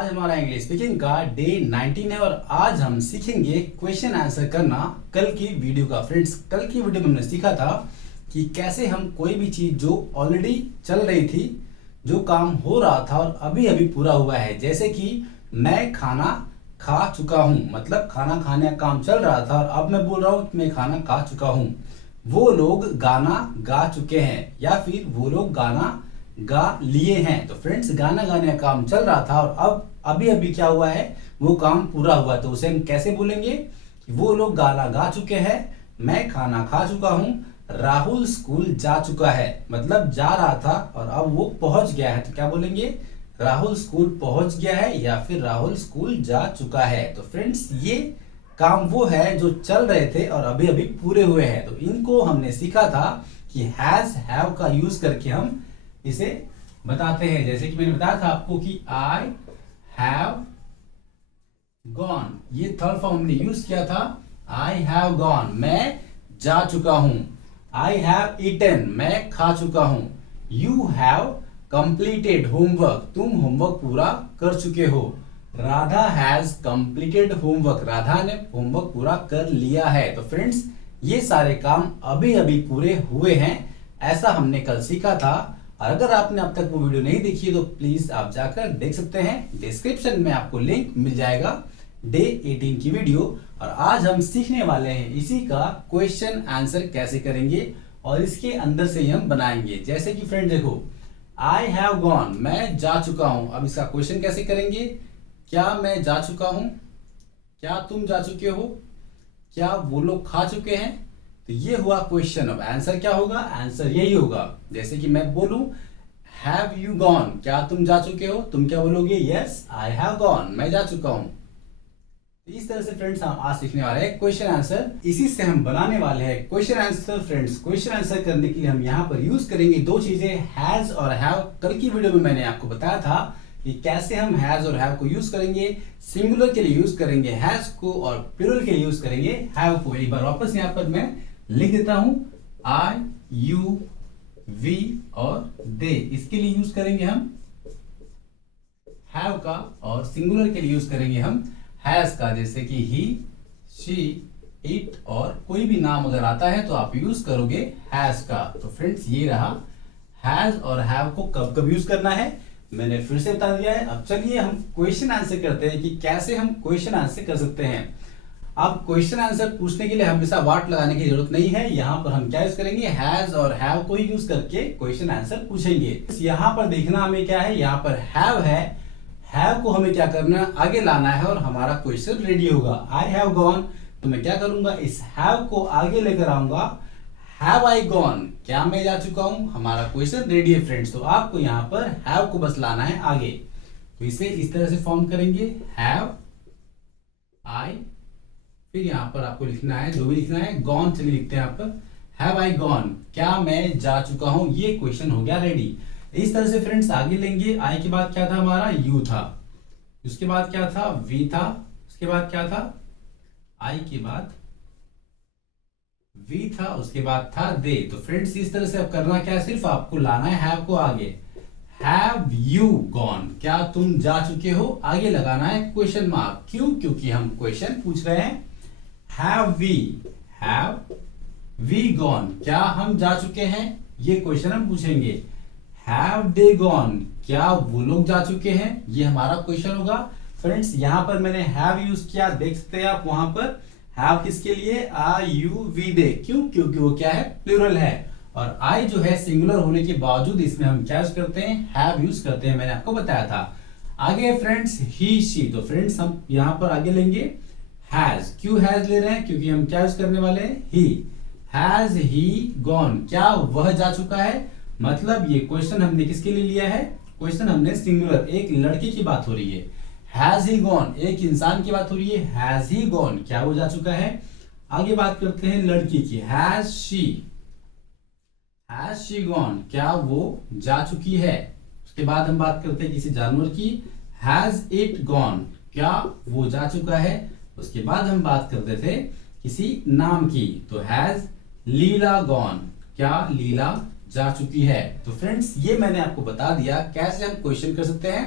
आज हमारा English speaking का डे 19 है और आज हम सीखेंगे क्वेश्चन आंसर करना कल की वीडियो का। फ्रेंड्स, कल की वीडियो में हमने सीखा था कि कैसे हम कोई भी चीज जो ऑलरेडी चल रही थी, जो काम हो रहा था और अभी अभी पूरा हुआ है, जैसे कि मैं खाना खा चुका हूं, मतलब खाना खाने का काम चल रहा था और अब मैं बोल रहा हूं कि मैं खाना खा चुका हूं। वो लोग गाना गा चुके हैं या फिर वो लोग गाना गा लिए हैं। तो फ्रेंड्स, गाना गाने का काम चल रहा था और अब अभी अभी क्या हुआ है, वो काम पूरा हुआ। तो उसे हम कैसे बोलेंगे कि वो लोग गाना गा चुके हैं, मैं खाना खा चुका हूं, राहुल स्कूल जा चुका है, मतलब जा रहा था और अब वो पहुंच गया है। तो क्या बोलेंगे, राहुल स्कूल पहुंच गया है या फिर राहुल स्कूल जा चुका है। तो फ्रेंड्स, ये काम वो है जो चल रहे थे और अभी अभी पूरे हुए हैं। तो इनको हमने सीखा था कि हैज हैव का यूज करके हम इसे बताते हैं। जैसे कि मैंने बताया था आपको कि आई हैव गॉन, ये थर्ड फॉर्म हमने यूज किया था। आई हैव गॉन, मैं जा चुका हूं। आई हैव ईटन, मैं खा चुका हूं। यू हैव कंप्लीटेड होमवर्क, तुम होमवर्क पूरा कर चुके हो। Radha has completed homework, Radha ने होमवर्क पूरा कर लिया है। तो फ्रेंड्स, ये सारे काम अभी अभी पूरे हुए हैं, ऐसा हमने कल सीखा था। और अगर आपने अब तक वो वीडियो नहीं देखी है तो प्लीज आप जाकर देख सकते हैं, डिस्क्रिप्शन में आपको लिंक मिल जाएगा डे 18 की वीडियो। और आज हम सीखने वाले हैं इसी का क्वेश्चन आंसर कैसे करेंगे और इसके अंदर से ही हम बनाएंगे। जैसे कि फ्रेंड देखो, आई हैव गॉन, मैं जा चुका हूं। अब इसका क्वेश्चन कैसे करेंगे, क्या मैं जा चुका हूं, क्या तुम जा चुके हो, क्या वो लोग खा चुके हैं। तो ये हुआ क्वेश्चन। अब आंसर क्या होगा, आंसर यही होगा। जैसे कि मैं बोलूं हैव यू गॉन, क्या तुम जा चुके हो, तुम क्या बोलोगे, यस आई हैव गॉन, मैं जा चुका हूं। तो इस तरह से फ्रेंड्स हम आज सीखने वाले हैं क्वेश्चन आंसर, इसी से हम बनाने वाले हैं question answer. Friends, question answer करने के लिए हम यहाँ पर यूज करेंगे दो चीजें, हैज और हैव। कल की वीडियो में मैंने आपको बताया था कि कैसे हम हैज और हैव को यूज करेंगे। सिंगुलर के लिए यूज करेंगे हैज को और प्लूरल के लिए यूज करेंगे हैव को। एक बार वापस यहाँ पर मैं लिख देता हूं, आई यू वी और दे, इसके लिए यूज करेंगे हम हैव का और सिंगुलर के लिए यूज करेंगे हम हैज का। जैसे कि ही, शी, इट और कोई भी नाम अगर आता है तो आप यूज करोगे हैज का। तो फ्रेंड्स, ये रहा हैज और हैव को कब कब यूज करना है, मैंने फिर से बता दिया है। अब चलिए हम क्वेश्चन आंसर करते हैं कि कैसे हम क्वेश्चन आंसर कर सकते हैं। अब क्वेश्चन आंसर पूछने के लिए हमेशा व्हाट लगाने की जरूरत नहीं है। यहाँ पर हम क्या यूज करेंगे, हैज और हैव को ही यूज करके क्वेश्चन आंसर पूछेंगे। यहाँ पर देखना हमें क्या है, यहाँ पर हैव है, हैव को हमें क्या करना है, आगे लाना है और हमारा क्वेश्चन रेडी होगा। आई हैव गॉन, तो मैं क्या करूंगा, इस हैव को आगे लेकर आऊंगा। हैव आई गॉन, क्या मैं जा चुका हूं, हमारा क्वेश्चन रेडी है। फ्रेंड्स, तो आपको यहाँ पर हैव को बस लाना है आगे। तो इसे इस तरह से फॉर्म करेंगे, हैव आई, फिर यहाँ पर आपको लिखना है जो भी लिखना है, गॉन चलिए लिखते हैं यहाँ पर, हैव आई गॉन, क्या मैं जा चुका हूं। ये क्वेश्चन हो गया रेडी। इस तरह से फ्रेंड्स आगे लेंगे। आई के बाद क्या था हमारा, यू था, उसके बाद क्या था, वी था, उसके बाद क्या था, आई के बाद वी था, उसके बाद था दे। तो फ्रेंड्स, इस तरह से अब करना क्या है, सिर्फ आपको लाना है हैव को आगे। हैव यू गॉन, क्या तुम जा चुके हो, आगे लगाना है क्वेश्चन मार्क। क्यों, क्योंकि हम क्वेश्चन पूछ रहे हैं। हैव वी गॉन, क्या हम जा चुके हैं, ये क्वेश्चन हम पूछेंगे। हैव दे गॉन, क्या वो लोग जा चुके हैं, ये हमारा क्वेश्चन होगा। फ्रेंड्स, यहां पर मैंने हैव यूज किया, देख सकते हैं आप वहां पर हैव किसके लिए, आई यू वी दे। क्यों, क्योंकि वो क्या है, प्लूरल है और आई जो है सिंगुलर होने के बावजूद इसमें हम क्या यूज करते हैं, हैव यूज करते हैं, मैंने आपको बताया था। आगे फ्रेंड्स ही शी, तो फ्रेंड्स हम यहां पर आगे लेंगे हैज। क्यों हैज ले रहे हैं, क्योंकि हम क्या यूज करने वाले हैं, ही। हैज ही गॉन, क्या वह जा चुका है, मतलब ये क्वेश्चन हमने किसके लिए लिया है, क्वेश्चन हमने सिंगुलर, एक लड़के की बात हो रही है। हैज ही गॉन, एक इंसान की बात हो रही है, हैज ही गॉन, क्या वो जा चुका है। आगे बात करते हैं लड़की की, हैज शी गॉन, क्या वो जा चुकी है। उसके बाद हम बात करते हैं किसी जानवर की, हैज इट गॉन, क्या वो जा चुका है। उसके बाद हम बात करते थे किसी नाम की, तो हैज लीला गॉन, क्या लीला जा चुकी है। तो फ्रेंड्स, ये मैंने आपको बता दिया कैसे हम क्वेश्चन कर सकते हैं।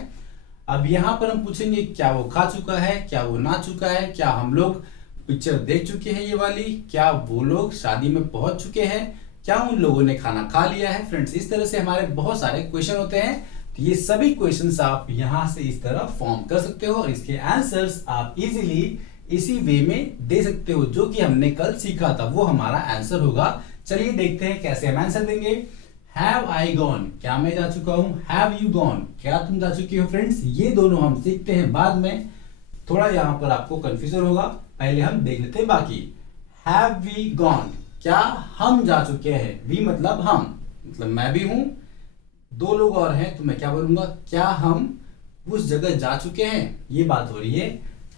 अब यहाँ पर हम पूछेंगे क्या वो खा चुका है, क्या वो नहा चुका है, क्या हम लोग पिक्चर देख चुके हैं ये वाली, क्या वो लोग शादी में पहुंच चुके हैं, क्या उन लोगों ने खाना खा लिया है। फ्रेंड्स इस तरह से हमारे बहुत सारे क्वेश्चन होते हैं, तो ये सभी क्वेश्चंस आप यहाँ से इस तरह फॉर्म कर सकते हो और इसके आंसर्स आप इजीली इसी वे में दे सकते हो जो कि हमने कल सीखा था, वो हमारा आंसर होगा। चलिए देखते हैं कैसे हम आंसर देंगे। हैव आई गॉन, क्या मैं जा चुका हूं। हैव यू गॉन, क्या तुम जा चुके हो। फ्रेंड्स ये दोनों हम सीखते हैं बाद में, थोड़ा यहाँ पर आपको कंफ्यूजन होगा, पहले हम देख लेते हैं बाकी। हैव वी गॉन, क्या हम जा चुके हैं। वी मतलब हम, मतलब मैं भी हूं, दो लोग और हैं, तो मैं क्या बोलूंगा, क्या हम उस जगह जा चुके हैं, ये बात हो रही है।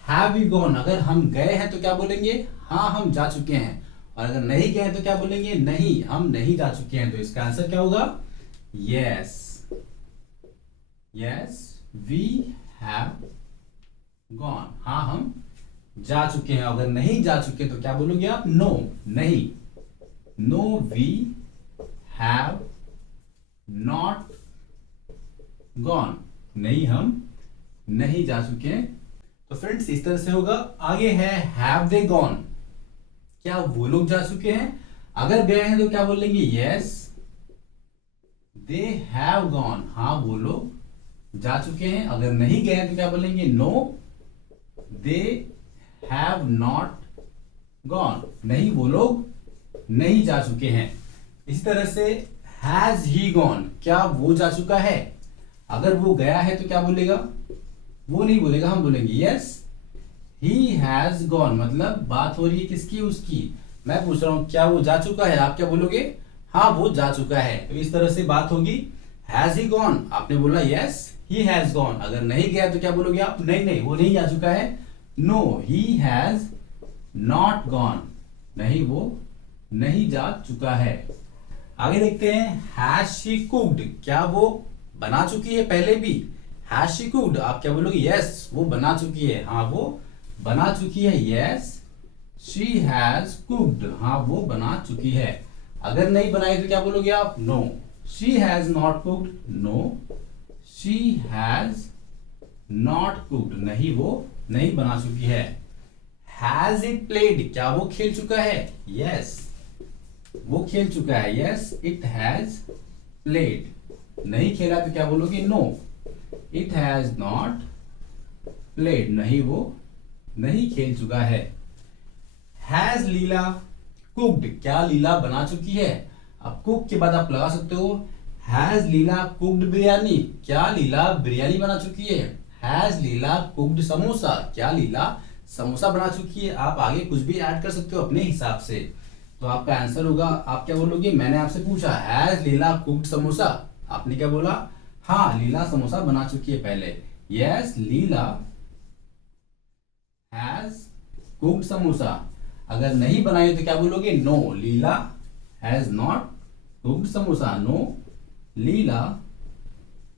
हैव वी गॉन, अगर हम गए हैं तो क्या बोलेंगे, हाँ हम जा चुके हैं। और अगर नहीं गए तो क्या बोलेंगे, नहीं हम नहीं जा चुके हैं। तो इसका आंसर क्या होगा, yes, yes we have gone, हाँ हम जा चुके हैं। अगर नहीं जा चुके तो क्या बोलोगे आप, नो, नहीं, no we have not gone, नहीं हम नहीं जा चुके हैं। तो फ्रेंड्स इस तरह से होगा। आगे है हैव दे गॉन, क्या वो लोग जा चुके हैं। अगर गए हैं तो क्या बोलेंगे, यस दे हैव गॉन, हाँ वो लोग जा चुके हैं। अगर नहीं गए हैं तो क्या बोलेंगे, no they have not gone, नहीं वो लोग नहीं जा चुके हैं। इसी तरह से हैज ही गॉन, क्या वो जा चुका है। अगर वो गया है तो क्या बोलेगा, वो नहीं बोलेगा, हम बोलेंगे यस ही हैज गॉन, मतलब बात हो रही है किसकी, उसकी। मैं पूछ रहा हूं क्या वो जा चुका है, आप क्या बोलोगे, हाँ वो जा चुका है। तो इस तरह से बात होगी। हैज ही गॉन, आपने बोला यस ही हैज गॉन। अगर नहीं गया तो क्या बोलोगे आप, नहीं नहीं वो नहीं जा चुका है। No he has not gone, नहीं वो नहीं जा चुका है। आगे देखते हैं हैज शी कुक्ड, क्या वो बना चुकी है पहले भी। हैज शी कुक्ड, आप क्या बोलोगे, यस वो बना चुकी है, हाँ वो बना चुकी है। यस शी हैज कुक्ड, हाँ वो बना चुकी है। अगर नहीं बनाई तो क्या बोलोगे आप, no she has not cooked, no she has not cooked, नहीं वो नहीं बना चुकी है। हैज इट प्लेड, क्या वो खेल चुका है। यस वो खेल चुका है, यस इट हैज प्लेड। नहीं खेला तो क्या बोलोगे, no it has not played, नहीं वो नहीं खेल चुका है। हैज लीला कुक्ड, क्या लीला बना चुकी है। अब कुक के बाद आप लगा सकते हो हैज लीला कुक्ड बिरयानी, क्या लीला बिरयानी बना चुकी है। हैज लीला कुक्ड समोसा, क्या लीला समोसा बना चुकी है। आप आगे कुछ भी ऐड कर सकते हो अपने हिसाब से। तो आपका आंसर होगा, आप क्या बोलोगे, मैंने आपसे पूछा हैज लीला कुक्ड समोसा, आपने क्या बोला, हाँ लीला समोसा बना चुकी है पहले। Yes Leela has cooked samosa. अगर नहीं बनाई तो क्या बोलोगे, no Leela has not cooked samosa, no Leela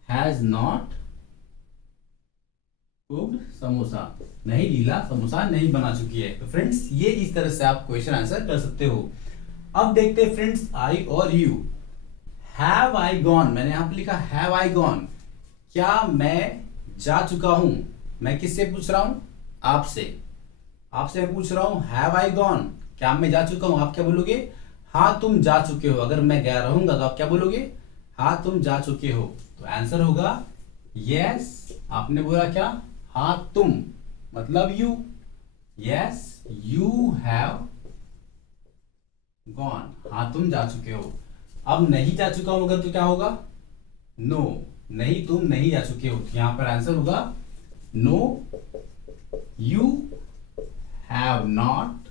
has not cooked samosa, नहीं लीला समोसा नहीं बना चुकी है। तो फ्रेंड्स ये इस तरह से आप क्वेश्चन आंसर कर सकते हो। अब देखते हैं फ्रेंड्स आई और यू। हैव आई गॉन, मैंने यहां पर लिखा हैव आई गॉन, क्या मैं जा चुका हूं। मैं किससे पूछ रहा हूं, आपसे, आपसे मैं पूछ रहा हूं हैव आई गॉन, क्या मैं जा चुका हूं। आप क्या बोलोगे, हाँ तुम जा चुके हो। अगर मैं गया रहूंगा तो आप क्या बोलोगे, हाँ तुम जा चुके हो। तो आंसर होगा यस, आपने बोला क्या, हाँ तुम मतलब you, yes you have gone, हाँ तुम जा चुके हो। अब नहीं जा चुका हूं अगर तो क्या होगा, नो नहीं तुम नहीं जा चुके हो। तो यहां पर आंसर होगा no you have not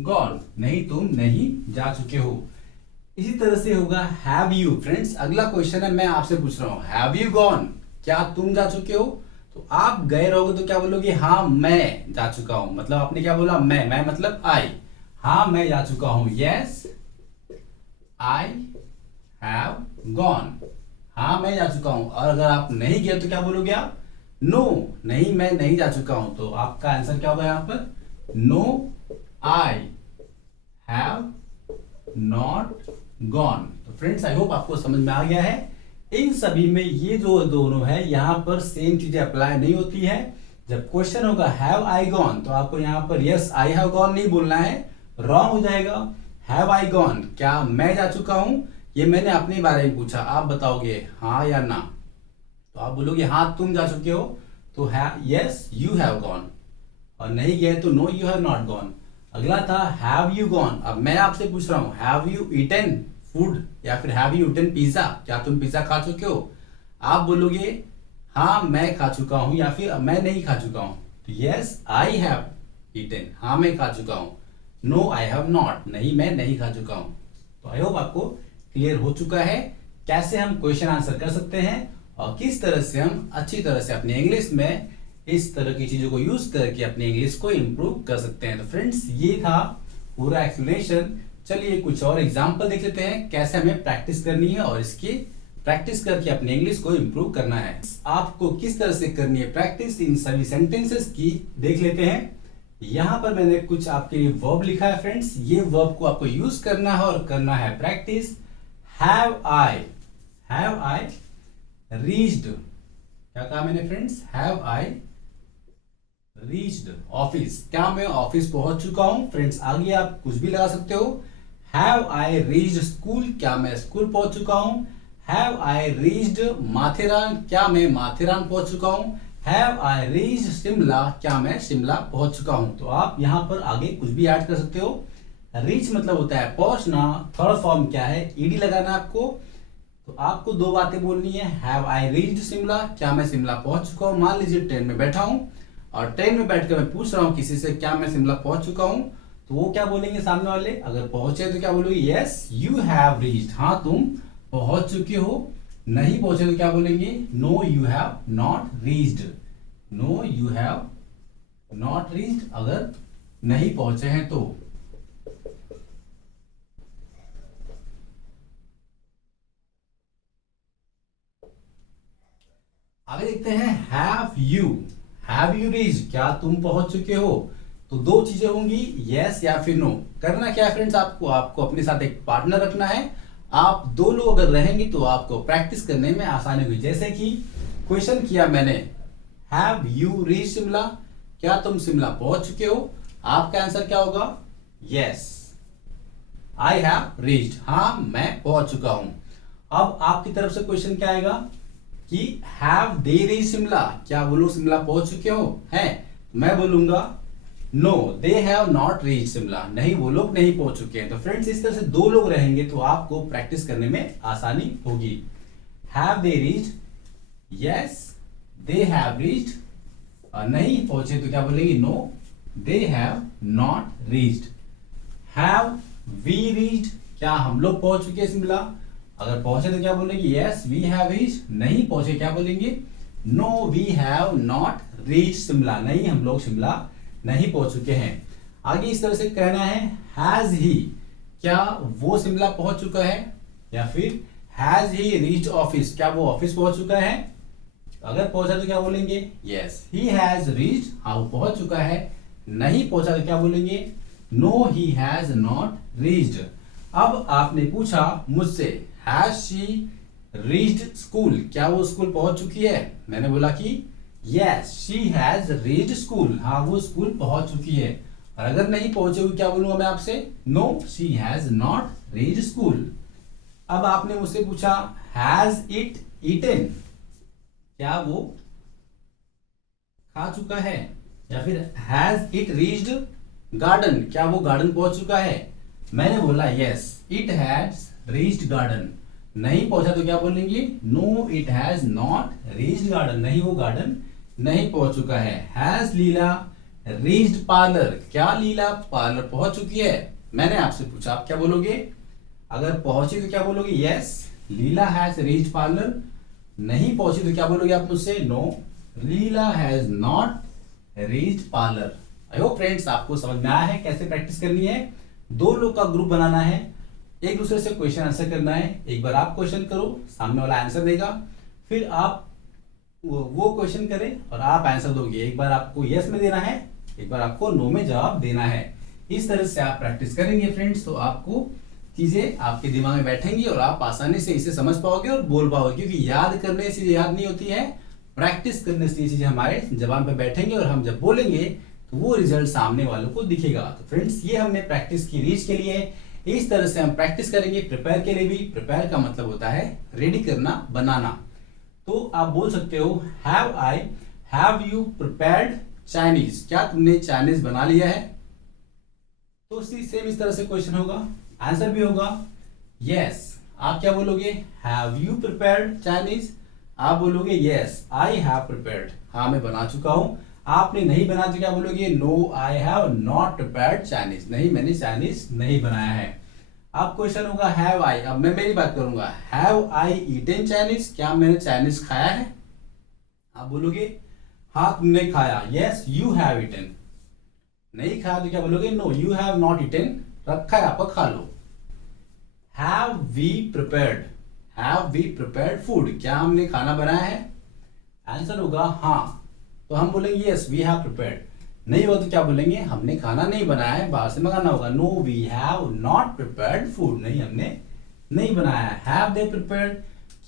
gone, नहीं तुम नहीं जा चुके हो। इसी तरह से होगा हैव यू। फ्रेंड्स अगला क्वेश्चन है, मैं आपसे पूछ रहा हूं हैव यू गॉन, क्या तुम जा चुके हो। तो आप गए रहोगे तो क्या बोलोगे, हाँ मैं जा चुका हूं, मतलब आपने क्या बोला, मैं मतलब आई, हाँ मैं जा चुका हूं। यस आई हैव गॉन, हाँ मैं जा चुका हूं। और अगर आप नहीं गए तो क्या बोलोगे आप, नो नहीं मैं नहीं जा चुका हूं। तो आपका आंसर क्या होगा यहां पर, no I have not gone. तो फ्रेंड्स आई होप आपको समझ में आ गया है इन सभी में ये जो दोनों है यहाँ पर सेम चीजें अप्लाई नहीं होती है। जब क्वेश्चन होगा हैव आई गॉन तो आपको यहाँ पर यस आई हैव गॉन नहीं बोलना है, रॉन्ग हो जाएगा। हैव आई गॉन, क्या मैं जा चुका हूं, ये मैंने अपने बारे में पूछा, आप बताओगे हाँ या ना, तो आप बोलोगे हाँ तुम जा चुके हो, तो है यस यू हैव गॉन, और नहीं गए तो no you have not gone. अगला था हैव यू गॉन, अब मैं आपसे पूछ रहा हूं हैव यू ईटन फूड या फिर हैव यू ईटन पिज्जा, क्या तुम पिज्जा खा चुके हो, आप बोलोगे हाँ मैं खा चुका हूं या फिर मैं नहीं खा चुका हूं, तो यस आई हैव ईटन, हाँ मैं खा चुका हूं, नो आई हैव नॉट, नहीं मैं नहीं खा चुका हूं। तो आई होप आपको क्लियर हो चुका है कैसे हम क्वेश्चन आंसर कर सकते हैं और किस तरह से हम अच्छी तरह से अपने इंग्लिश में इस तरह की चीजों को यूज करके अपने इंग्लिश को इंप्रूव कर सकते हैं। तो फ्रेंड्स ये था पूरा एक्सप्लेनेशन। चलिए कुछ और एग्जांपल देख लेते हैं कैसे हमें प्रैक्टिस करनी है और इसकी प्रैक्टिस करके अपने इंग्लिश को इंप्रूव करना है। आपको किस तरह से करनी है प्रैक्टिस इन सभी सेंटेंसेस की देख लेते हैं। यहां पर मैंने कुछ आपके लिए वर्ब लिखा है फ्रेंड्स, ये वर्ब को आपको यूज करना है और करना है प्रैक्टिस। हैव आई रीच्ड, क्या कहा मैंने friends, have I reached office, क्या मैं ऑफिस पहुंच चुका हूं। फ्रेंड्स आगे आप कुछ भी लगा सकते हो। हैव आई रीच्ड स्कूल, क्या मैं स्कूल पहुंच चुका हूं। हैव आई रीच्ड माथेरान, क्या मैं माथेरान पहुंच चुका हूं। हैव आई रीच्ड शिमला, क्या मैं शिमला पहुंच चुका हूं। तो आप यहां पर आगे कुछ भी ऐड कर सकते हो। रीच मतलब होता है पहुंचना, थर्ड फॉर्म क्या है, ईडी लगाना आपको। तो आपको दो बातें बोलनी है, हैव आई रीच्ड शिमला, क्या मैं शिमला पहुंच चुका हूं। मान लीजिए ट्रेन में बैठा हूं और ट्रेन में बैठकर मैं पूछ रहा हूं किसी से क्या मैं शिमला पहुंच चुका हूं, तो वो क्या बोलेंगे सामने वाले, अगर पहुंचे तो क्या बोलोगे, यस यू हैव रीच्ड, हाँ तुम पहुंच चुके हो। नहीं पहुंचे तो क्या बोलेंगे, no you have not reached, no you have not reached, अगर नहीं पहुंचे हैं तो। आगे देखते हैं हैव यू रीच्ड, क्या तुम पहुंच चुके हो। तो दो चीजें होंगी, यस या फिर नो। करना क्या है फ्रेंड्स, आपको अपने साथ एक पार्टनर रखना है। आप दो लोग अगर रहेंगे तो आपको प्रैक्टिस करने में आसानी होगी। जैसे कि क्वेश्चन किया मैंने, हैव यू रीच्ड शिमला, क्या तुम शिमला पहुंच चुके हो। आपका आंसर क्या होगा, यस आई हैव रीच्ड, हाँ मैं पहुंच चुका हूं। अब आपकी तरफ से क्वेश्चन क्या आएगा कि हैव दे रीच्ड शिमला, क्या वो लोग शिमला पहुंच चुके हो हैं। मैं बोलूंगा no they have not reached Shimla, नहीं वो लोग नहीं पहुंच चुके हैं। तो फ्रेंड्स इस तरह से दो लोग रहेंगे तो आपको प्रैक्टिस करने में आसानी होगी। Have they reached, yes they have reached, और नहीं पहुंचे तो क्या बोलेंगे, no they have not reached. Have we reached, क्या हम लोग पहुंच चुके हैं शिमला, अगर पहुंचे तो क्या बोलेंगे, यस वी हैव रीच्ड। नहीं पहुंचे क्या बोलेंगे, no we have not reached Shimla, नहीं हम लोग शिमला नहीं पहुंच चुके हैं। आगे इस तरह से कहना है, हैज ही, क्या वो शिमला पहुंच चुका है, या फिर हैज ही रीच्ड ऑफिस, क्या वो ऑफिस पहुंच चुका है। अगर पहुंचा तो क्या बोलेंगे, यस ही हैज रीच्ड, हाँ वो पहुंच चुका है। नहीं पहुंचा तो क्या बोलेंगे, no he has not reached. अब आपने पूछा मुझसे, हैज शी रीच्ड स्कूल, क्या वो स्कूल पहुंच चुकी है। मैंने बोला कि yes she has reached school, हाँ वो स्कूल पहुंच चुकी है। और अगर नहीं पहुंचे हुए क्या बोलूंगा मैं आपसे, no she has not reached school. अब आपने मुझसे पूछा हैज इट ईटन, क्या वो खा चुका है, या फिर हैज इट रीच्ड गार्डन, क्या वो गार्डन पहुंच चुका है। मैंने बोला yes it has reached garden. नहीं पहुंचा तो क्या बोलेंगे, no it has not reached garden, नहीं वो गार्डन नहीं पहुंच चुका है। हैज लीला रीच्ड पार्लर, क्या लीला पार्लर पहुंच चुकी है। मैंने आपसे पूछा, आप क्या बोलोगे, अगर पहुंची तो क्या बोलोगे, yes Leela has reached parlour. नहीं पहुंची तो क्या बोलोगे आप मुझसे, no Leela has not reached parlour. I hope friends आपको समझ में आया है कैसे प्रैक्टिस करनी है। दो लोग का ग्रुप बनाना है, एक दूसरे से क्वेश्चन आंसर करना है। एक बार आप क्वेश्चन करो, सामने वाला आंसर देगा, फिर आप वो क्वेश्चन करें और आप आंसर दोगे। एक बार आपको यस में देना है, एक बार आपको नो में जवाब देना है। इस तरह से आप प्रैक्टिस करेंगे फ्रेंड्स तो आपको चीजें आपके दिमाग में बैठेंगी और आप आसानी से इसे समझ पाओगे और बोल पाओगे, क्योंकि याद करने से याद नहीं होती है, प्रैक्टिस करने से ये चीजें हमारे जबान पे बैठेंगे और हम जब बोलेंगे तो वो रिजल्ट सामने वालों को दिखेगा। तो फ्रेंड्स, ये हमने प्रैक्टिस की रीच के लिए, इस तरह से हम प्रैक्टिस करेंगे। प्रिपेयर के लिए भी, प्रिपेयर का मतलब होता है रेडी करना, बनाना। तो आप बोल सकते हो हैव यू प्रिपेयर्ड चाइनीज, क्या तुमने चाइनीज बना लिया है? तो सेम इस तरह से क्वेश्चन होगा, आंसर भी होगा यस। आप क्या बोलोगे? Have you prepared Chinese? आप बोलोगे यस आई हैव प्रिपेयर्ड, हाँ मैं बना चुका हूं। आपने नहीं बना तो क्या बोलोगे? No I have not prepared Chinese, नहीं मैंने चाइनीज नहीं बनाया है। अब क्वेश्चन होगा हैव आई, अब मैं मेरी बात करूंगा, हैव आई ईटन चाइनीज, क्या मैंने चाइनीज खाया है? आप बोलोगे हाँ तुमने खाया, यस यू हैव ईटन। नहीं खाया तो क्या बोलोगे? No you have not eaten, रखा है आपका, खा लो। Have we prepared, have we prepared food, क्या हमने खाना बनाया है? आंसर होगा हाँ, तो हम बोलेंगे यस वी हैव प्रिपेयर्ड। नहीं हो तो क्या बोलेंगे? हमने खाना नहीं बनाया है, बाहर से मंगाना होगा। No we have not prepared food, नहीं हमने नहीं बनाया है। हैव दे प्रिपेयर्ड,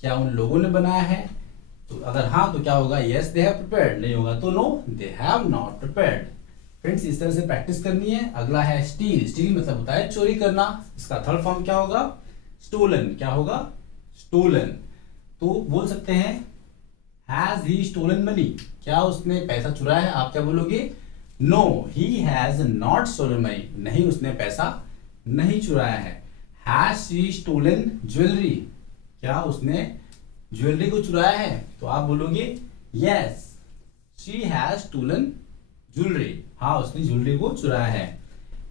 क्या उन लोगों ने बनाया है? तो अगर हाँ तो क्या होगा? यस दे हैव प्रिपेयर्ड, नहीं होगा तो no they have not prepared. Friends, इस तरह से प्रैक्टिस करनी है। अगला है स्टील। स्टील मतलब होता है चोरी करना, इसका थर्ड फॉर्म क्या होगा? स्टोलन। क्या होगा? स्टोलन। तो बोल सकते हैं हैज ही स्टोलन मनी, क्या उसने पैसा चुराया है? आप क्या बोलोगे? No he has not stolen money, नहीं उसने पैसा नहीं चुराया है। हैज शी स्टोलन ज्वेलरी, क्या उसने ज्वेलरी को चुराया है? तो आप बोलोगे yes she has stolen jewellery, हाँ उसने ज्वेलरी को चुराया है।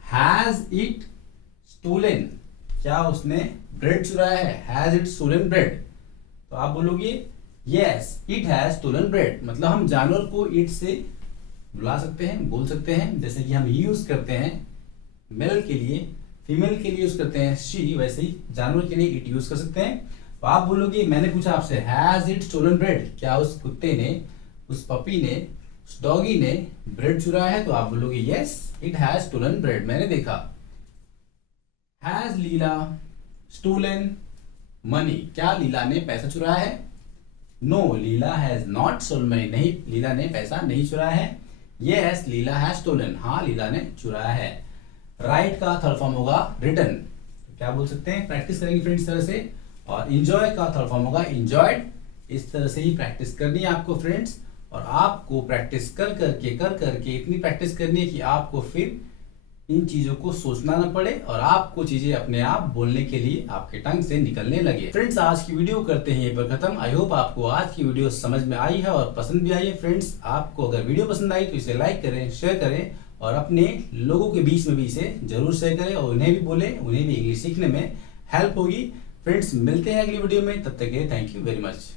हैज इट स्टोलन, क्या उसने ब्रेड चुराया है? हैज इट स्टोलन ब्रेड, तो आप बोलोगे yes it has stolen bread. मतलब हम जानवर को इट से बुला सकते हैं, बोल सकते हैं, जैसे कि हम यूज करते हैं मेल के लिए, फीमेल के लिए यूज करते हैं शी, वैसे ही जानवर के लिए इट यूज कर सकते हैं। तो आप बोलोगे, मैंने पूछा आपसे हैज इट स्टोलन ब्रेड, क्या उस कुत्ते ने, उस पपी ने, उस डॉगी ने ब्रेड चुराया है? तो आप बोलोगे yes it has stolen bread, मैंने देखा। हैज लीला स्टोलन मनी, क्या लीला ने पैसा चुराया है? No Leela has not stolen money, नहीं लीला ने पैसा नहीं चुराया है। यस लीला हैज स्टोलन, हाँ लीला ने चुराया है। राइट का थर्ड फॉर्म होगा रिटन, तो क्या बोल सकते हैं? प्रैक्टिस करेंगे फ्रेंड्स इस तरह से। और इंजॉय का थर्ड फॉर्म होगा इंजॉयड, इस तरह से ही प्रैक्टिस करनी है आपको फ्रेंड्स। और आपको प्रैक्टिस कर करके इतनी प्रैक्टिस करनी है कि आपको फिर इन चीजों को सोचना ना पड़े और आपको चीजें अपने आप बोलने के लिए आपके टंग से निकलने लगे। फ्रेंड्स, आज की वीडियो करते हैं यहीं पर खत्म। आई होप आपको आज की वीडियो समझ में आई है और पसंद भी आई है। फ्रेंड्स, आपको अगर वीडियो पसंद आई तो इसे लाइक करें, शेयर करें और अपने लोगों के बीच में भी इसे जरूर शेयर करें और उन्हें भी बोले, उन्हें भी इंग्लिश सीखने में हेल्प होगी। फ्रेंड्स, मिलते हैं अगली वीडियो में, तब तक के लिए थैंक यू वेरी मच।